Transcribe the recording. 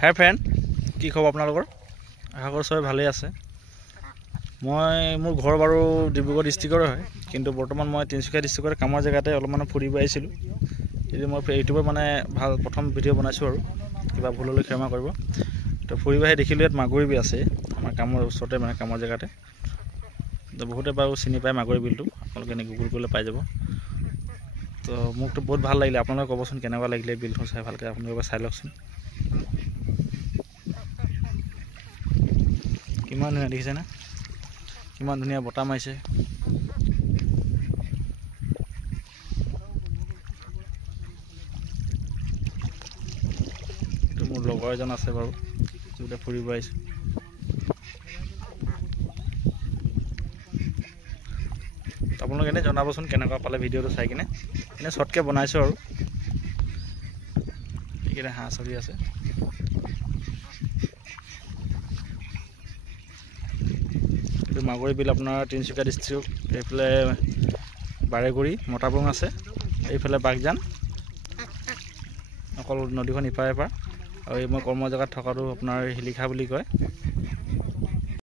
হাই friend, কি খবৰ আপোনালোকৰ? আশা কৰোঁ চবে ভালেই আছে। মোৰ ঘৰ বাৰু ডিব্ৰুগড় ডিষ্ট্ৰিক্টৰে হয়, কিন্তু বৰ্তমান মই তিনিচুকীয়া ডিষ্ট্ৰিক্টৰ কামৰ জেগাতে অলপমান ফুৰিব আহিছিলোঁ। এতিয়া মই ইউটিউবত ভাল প্ৰথম ভিডিঅ' বনাইছোঁ আৰু কিবা ভুল হ'লে ক্ষমা কৰিব। তো ফুৰিব আহি দেখিলোঁ ইয়াত মাগুৰী বিল আছে আমাৰ কামৰ ওচৰতে, কামৰ জেগাতে। তো বহুতে বাৰু চিনি পায় মাগুৰী বিলটো, আপোনালোকে এনেই গুগল কৰিলে পাই যাব। তো মোকতো বহুত ভাল লাগিলে, আপোনালোকে ক'বচোন কেনেকুৱা লাগিলে বিলখন চাই। ভালকৈ আপোনালোকে চাই লওকচোন। কিমান ধুনীয়া দেখিছে না, কিমান ধুনীয়া বতাহ মাৰিছে। এইটো মোৰ লগৰ এজন আছে বাৰু, গোটেই ফুৰিব আহিছোঁ। আপোনালোকে এনেই জনাবচোন কেনেকুৱা পালে ভিডিঅ'টো চাই কিনে। এনেই শ্বৰ্টকৈ বনাইছোঁ আৰু। এইকেইটা হাঁহ চৰি আছে। এইটো মাগুৰী বিল আপোনাৰ তিনিচুকীয়া ডিষ্ট্ৰিক্ট। এইফালে বাৰেগুৰি মতাবুং আছে, এইফালে বাগজান, অকল নদীখন ইপাৰ এপাৰ। আৰু এই মই কৰ্ম জেগাত থকাটো আপোনাৰ শিলিখা বুলি কয়।